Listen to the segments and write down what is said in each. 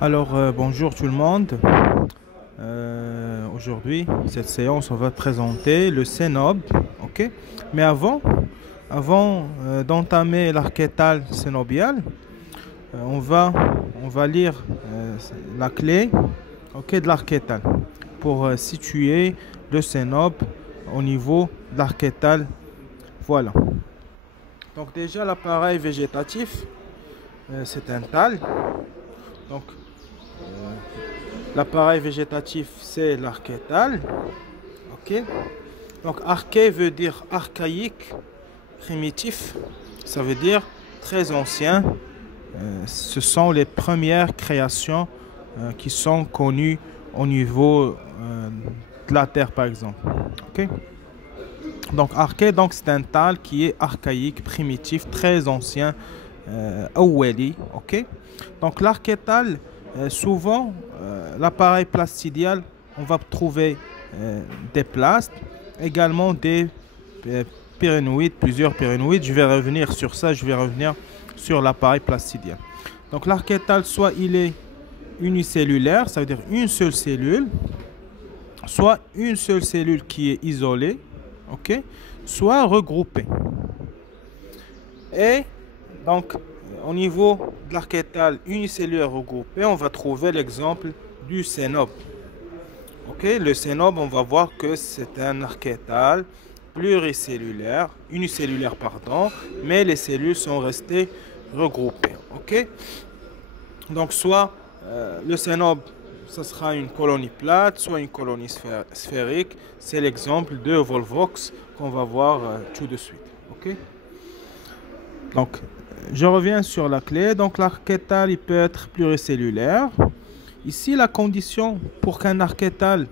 Bonjour tout le monde. Aujourd'hui, cette séance, on va présenter le cénobe, ok? Mais avant d'entamer l'archétal cénobial, on va lire la clé, ok, de l'archétal pour situer le cénobe au niveau de l'archétal. Voilà. Donc déjà, l'appareil végétatif, c'est un tal. Donc, l'appareil végétatif, c'est l'archétal. Ok. Donc, arché veut dire archaïque, primitif. Ça veut dire très ancien. Ce sont les premières créations qui sont connues au niveau de la Terre, par exemple. Ok. Donc, arché, donc c'est un tal qui est archaïque, primitif, très ancien. Awali, ok. Donc, l'archétal. Souvent, l'appareil plastidial, on va trouver des plastes, également des pyrénoïdes, plusieurs pyrénoïdes. Je vais revenir sur ça, je vais revenir sur l'appareil plastidial. Donc l'archétal, soit il est unicellulaire, ça veut dire une seule cellule, soit une seule cellule qui est isolée, ok, soit regroupée. Et donc, au niveau de l'archétal unicellulaire regroupé, on va trouver l'exemple du cénobe. Ok, le cénobe, on va voir que c'est un archétal pluricellulaire, unicellulaire, pardon, mais les cellules sont restées regroupées. Ok, donc soit le cénobe, ce sera une colonie plate, soit une colonie sphérique. C'est l'exemple de Volvox qu'on va voir tout de suite. Ok, donc je reviens sur la clé. Donc, l'archétal, il peut être pluricellulaire. Ici, la condition pour qu'un archétal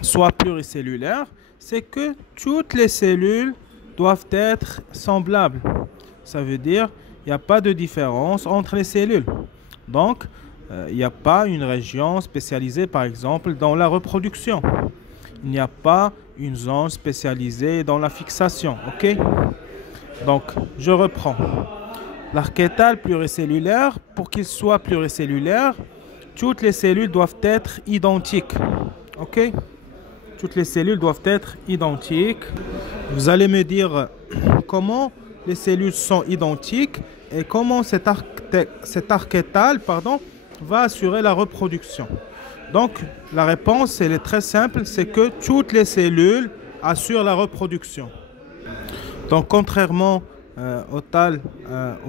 soit pluricellulaire, c'est que toutes les cellules doivent être semblables. Ça veut dire qu'il n'y a pas de différence entre les cellules. Donc, il n'y a pas une région spécialisée, par exemple, dans la reproduction. Il n'y a pas une zone spécialisée dans la fixation. OK? Donc, je reprends. L'archétal pluricellulaire, pour qu'il soit pluricellulaire, toutes les cellules doivent être identiques. Ok? Toutes les cellules doivent être identiques. Vous allez me dire comment les cellules sont identiques et comment cet archétal, va assurer la reproduction. Donc, la réponse, elle est très simple, c'est que toutes les cellules assurent la reproduction. Donc, contrairement au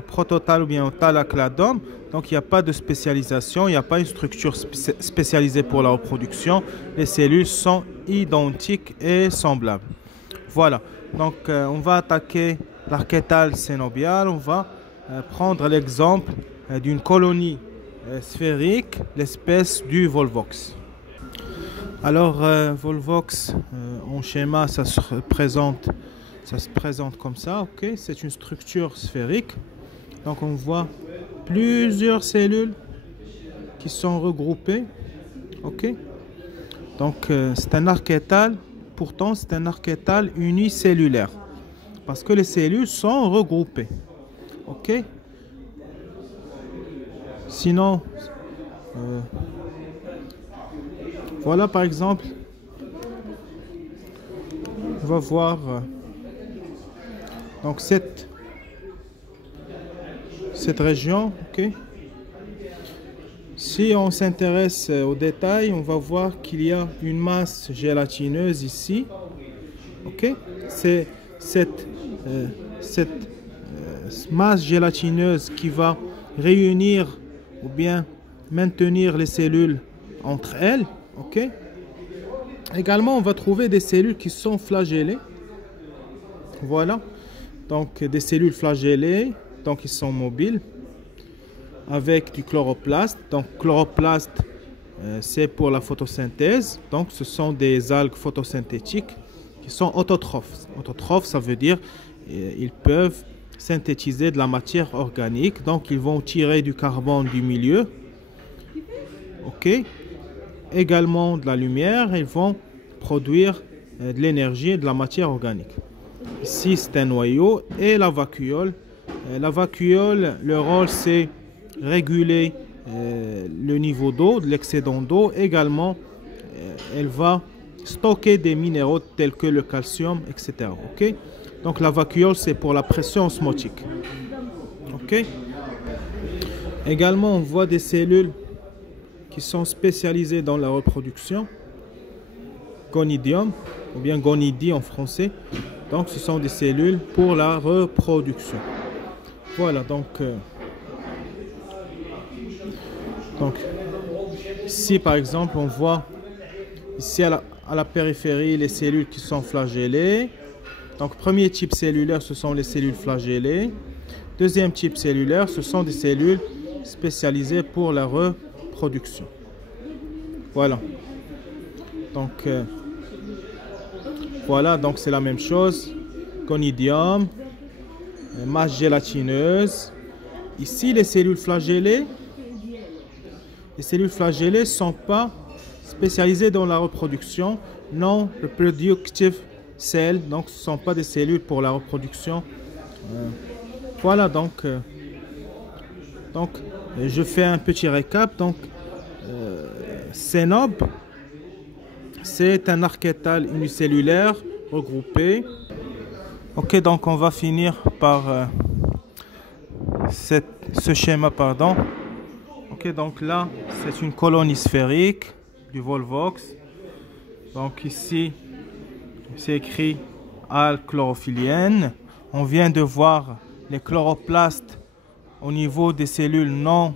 prototal ou bien au thalacladome, donc il n'y a pas de spécialisation, il n'y a pas une structure spécialisée pour la reproduction. Les cellules sont identiques et semblables. Voilà, donc on va attaquer l'archétal cénobial. On va prendre l'exemple d'une colonie sphérique, l'espèce du Volvox. Alors, Volvox, en schéma, ça se présente comme ça, ok? C'est une structure sphérique. Donc on voit plusieurs cellules qui sont regroupées, ok? Donc c'est un archétal, pourtant c'est un archétal unicellulaire parce que les cellules sont regroupées, ok? Sinon, voilà par exemple, on va voir. Donc cette région, ok. Si on s'intéresse aux détails, on va voir qu'il y a une masse gélatineuse ici, ok. C'est cette masse gélatineuse qui va réunir ou bien maintenir les cellules entre elles, ok. Également, on va trouver des cellules qui sont flagellées, voilà. Donc des cellules flagellées, donc ils sont mobiles, avec du chloroplaste. Donc chloroplaste, c'est pour la photosynthèse. Donc ce sont des algues photosynthétiques qui sont autotrophes. Autotrophes, ça veut dire ils peuvent synthétiser de la matière organique. Donc ils vont tirer du carbone du milieu, ok. Également de la lumière, ils vont produire de l'énergie et de la matière organique. Ici, c'est un noyau et la vacuole. La vacuole, le rôle, c'est réguler le niveau d'eau, de l'excédent d'eau. Également, elle va stocker des minéraux tels que le calcium, etc. Ok? Donc la vacuole, c'est pour la pression osmotique. Ok? Également, on voit des cellules qui sont spécialisées dans la reproduction. Gonidium, ou bien gonidie en français. Donc ce sont des cellules pour la reproduction. Voilà, donc ici par exemple on voit ici à la périphérie les cellules qui sont flagellées. Donc premier type cellulaire, ce sont les cellules flagellées. Deuxième type cellulaire, ce sont des cellules spécialisées pour la reproduction. Voilà. Donc voilà, donc c'est la même chose. Gonidium, masse gélatineuse. Ici les cellules flagellées ne sont pas spécialisées dans la reproduction. Non reproductive cells, donc ce ne sont pas des cellules pour la reproduction. Voilà, donc je fais un petit récap. Donc Cénobe, c'est un archétal unicellulaire regroupé. Ok, donc on va finir par ce schéma, pardon. Ok, donc là, c'est une colonie sphérique du Volvox. Donc ici, c'est écrit Al chlorophyllienne. On vient de voir les chloroplastes au niveau des cellules non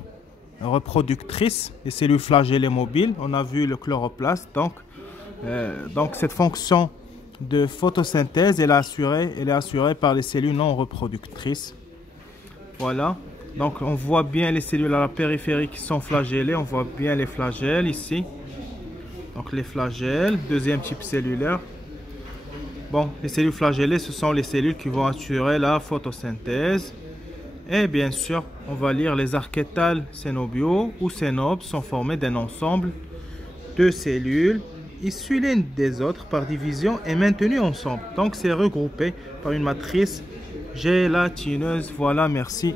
reproductrices, les cellules flagellées mobiles. On a vu le chloroplaste. Donc cette fonction de photosynthèse, elle est assurée par les cellules non reproductrices. Voilà. Donc on voit bien les cellules à la périphérie qui sont flagellées. On voit bien les flagelles ici. Donc les flagelles, deuxième type cellulaire. Bon, les cellules flagellées, ce sont les cellules qui vont assurer la photosynthèse. Et bien sûr, on va lire les archétales cénobiaux ou cénobes sont formés d'un ensemble de cellules issues l'une des autres par division et maintenues ensemble. Donc c'est regroupé par une matrice gélatineuse. Voilà, merci.